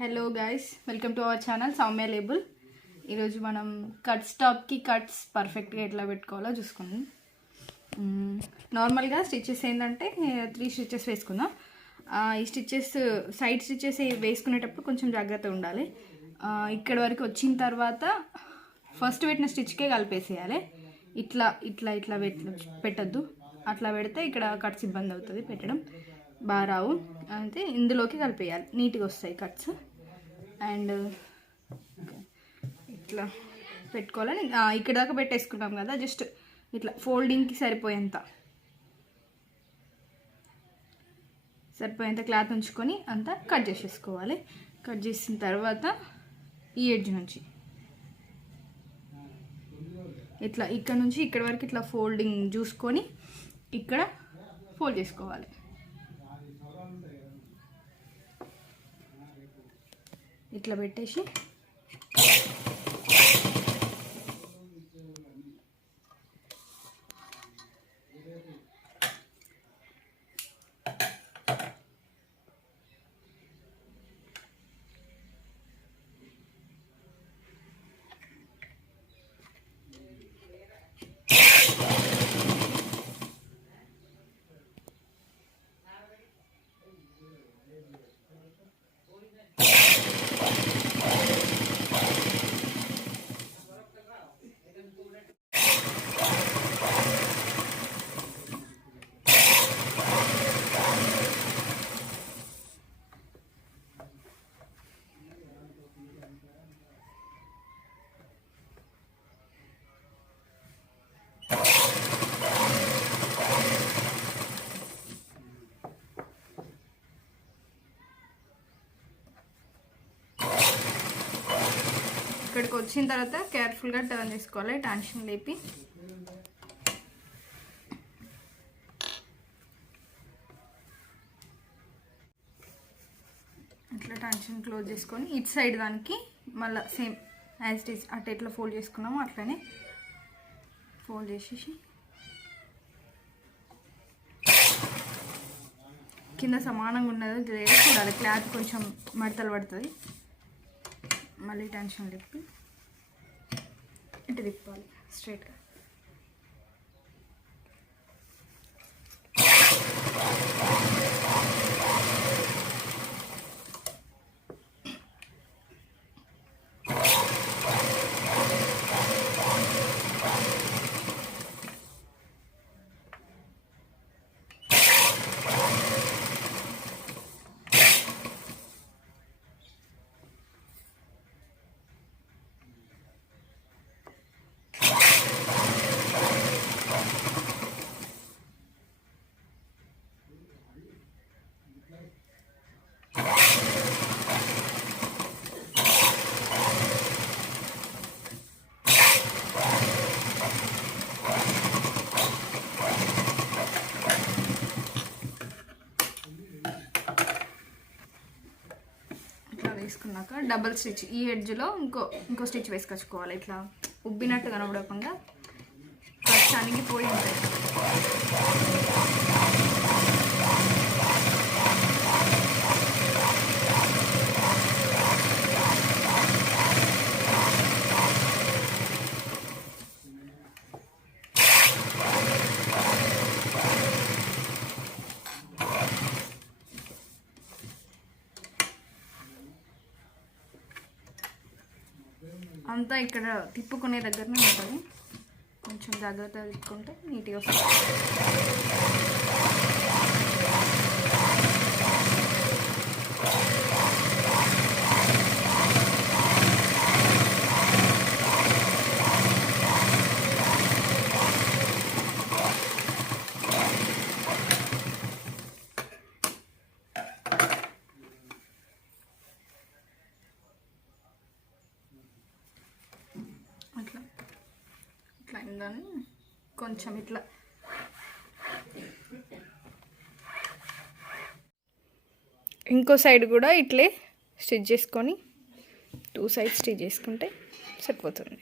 Hello guys, welcome to our channel Soumya label. ఈరోజు మనం cuts టాప్కి cuts పర్ఫెక్ట్గా ఎట్లా పెట్టుకోవాలో చూసుకుందాం. నార్మల్గా స్టిచెస్ ఏంటంటే 3 స్టిచెస్ వేసుకుందాం. ఈ స్టిచెస్ సైడ్ స్టిచెస్ వేసుకునేటప్పుడు కొంచెం జాగ్రత్తగా ఉండాలి. ఇక్కడ వరకు వచ్చిన తర్వాత ఫస్ట్ పెట్టిన స్టిచ్కే కలిపేసేయాలి. ఇట్లా ఇట్లా ఇట్లా పెట్టద్దు. అట్లా పెడితే ఇక్కడ కట్స్ ఇబ్బంది అవుతుంది, పెట్టడం బాగా రావు. అయితే ఇందులోకి కలిపేయాలి, నీట్గా వస్తాయి కట్స్. అండ్ ఇట్లా పెట్టుకోవాలని ఇక్కడ దాకా పెట్టేసుకున్నాం కదా, జస్ట్ ఇట్లా ఫోల్డింగ్కి సరిపోయేంత క్లాత్ ఉంచుకొని అంతా కట్ చేసేసుకోవాలి. కట్ చేసిన తర్వాత ఈ ఎడ్జ్ నుంచి ఇట్లా ఇక్కడ నుంచి ఇక్కడ వరకు ఇట్లా ఫోల్డింగ్ చూసుకొని ఇక్కడ ఫోల్డ్ చేసుకోవాలి. ఇట్లా పెట్టేసి ఇక్కడికి వచ్చిన తర్వాత కేర్ఫుల్గా టర్న్ చేసుకోవాలి, టెన్షన్ లేపి. ఇట్లా టెన్షన్ క్లోజ్ చేసుకొని ఇటు సైడ్ దానికి మళ్ళీ సేమ్ యాజ్ ఇట్ ఈస్ అటు ఎట్లా ఫోల్డ్ చేసుకున్నామో అట్లనే ఫోల్డ్ చేసేసి కింద సమానంగా ఉన్నదో లేదా చూడాలి. క్లాత్ కొంచెం మడతలు పడుతుంది. మళ్ళీ టెన్షన్ తిప్పి ఇటు తిప్పాలి స్ట్రైట్గా. వేసుకున్నాక డబల్ స్టిచ్ ఈ ఎడ్జ్లో ఇంకో స్టిచ్ వేసుకొచ్చుకోవాలి. ఇట్లా ఉబ్బినట్టు కనబడకుండా కష్టానికి పోయి ఉంటాయి. అంతా ఇక్కడ తిప్పుకునే దగ్గరనే ఉంటుంది, కొంచెం జాగ్రత్తగా తిప్పుకుంటే నీట్గా వస్తుంది. ఇట్లా అయిందని కొంచెం ఇట్లా ఇంకో సైడ్ కూడా ఇట్లే స్టిచ్ చేసుకొని 2 సైడ్స్ స్టిచ్ చేసుకుంటే సరిపోతుంది.